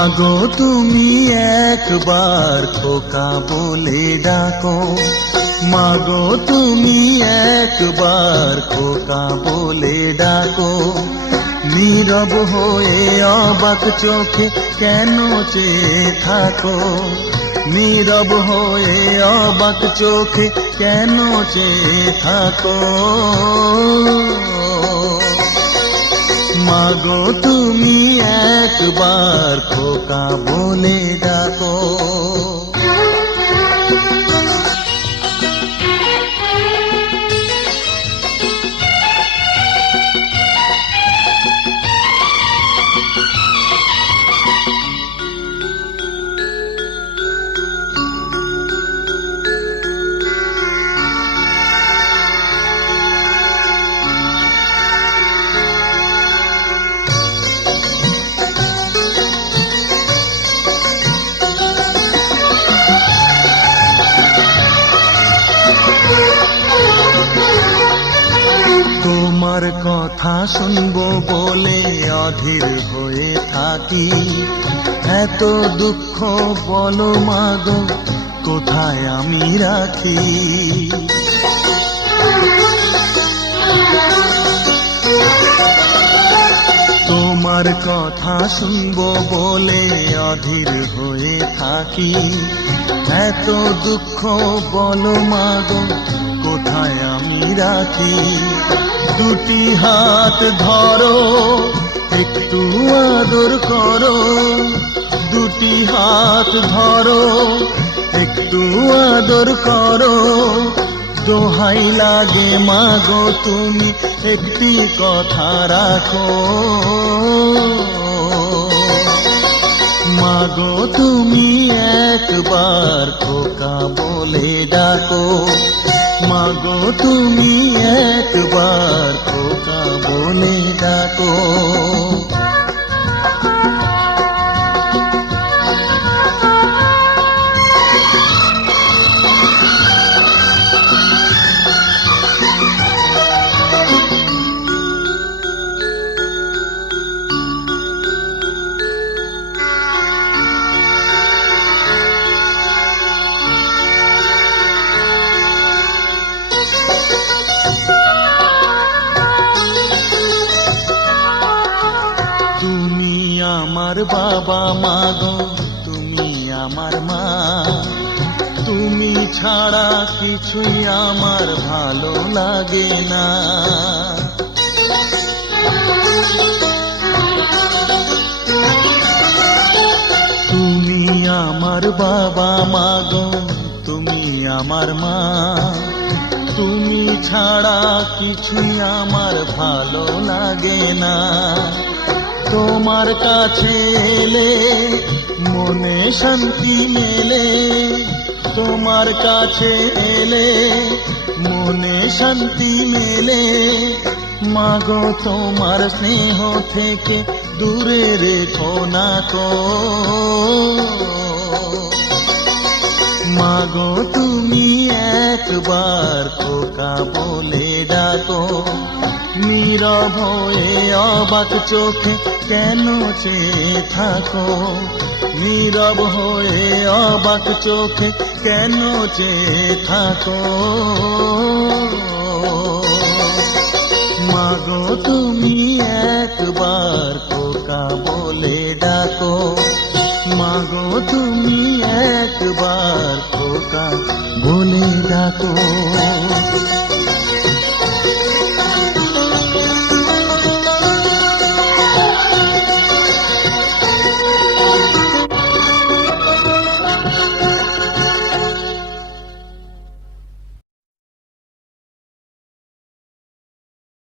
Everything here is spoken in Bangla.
মাগো তুমি একবার খোকা বলে ডাকো, মাগো তুমি একবার খোকা বলে ডাকো। নীরব হয়ে অবাক চোখে কেন চেয়ে থাকো, নীরব হয়ে অবাক চোখে কেন চেয়ে থাকো। মাগো তুমি একবার খোকা বলে ডাকো। তোমার কথা শুনবো বলে অধীর হয়ে থাকি, এত দুঃখ বলো মাগো কোথায় আমি রাখি। তোমার কথা শুনবো বলে অধীর হয়ে থাকি, এত দুঃখ বলো মাগো কোথায় আমি রাখি। দুটি হাত ধরো একটু আদর করো, দুটি হাত ধরো একটু আদর করো। দোহাই লাগে মাগো তুমি একটি কথা রাখো, মাগো তুমি একবার খোকা বলে ডাকো, মাগো তুমি একবার খোকা বলে ডাকো। তুমি আমার বাবা মাগো তুমি আমার মা, তুমি ছাড়া কিছুই আমার ভালো লাগে না। তুমি আমার বাবা মাগো তুমি আমার মা, তুমি ছাড়া কিছুই আমার ভালো লাগে না। তোমার কাছে এলে মনে শান্তি মেলে, তোমার কাছে এলে মনে শান্তি মেলে। মাগো তোমার স্নেহ থেকে দূরে রেখো না কো, মাগো তুমি একবার খোকা বলে ডাকো। নীরব হয়ে অবাক চোখে কেন চেয়ে থাকো, নীরব হয়ে অবাক চোখে কেন চেয়ে থাকো। মাগো তুমি একবার খোকা বলে ডাকো, মাগো তুমি একবার খোকা বলে ডাকো।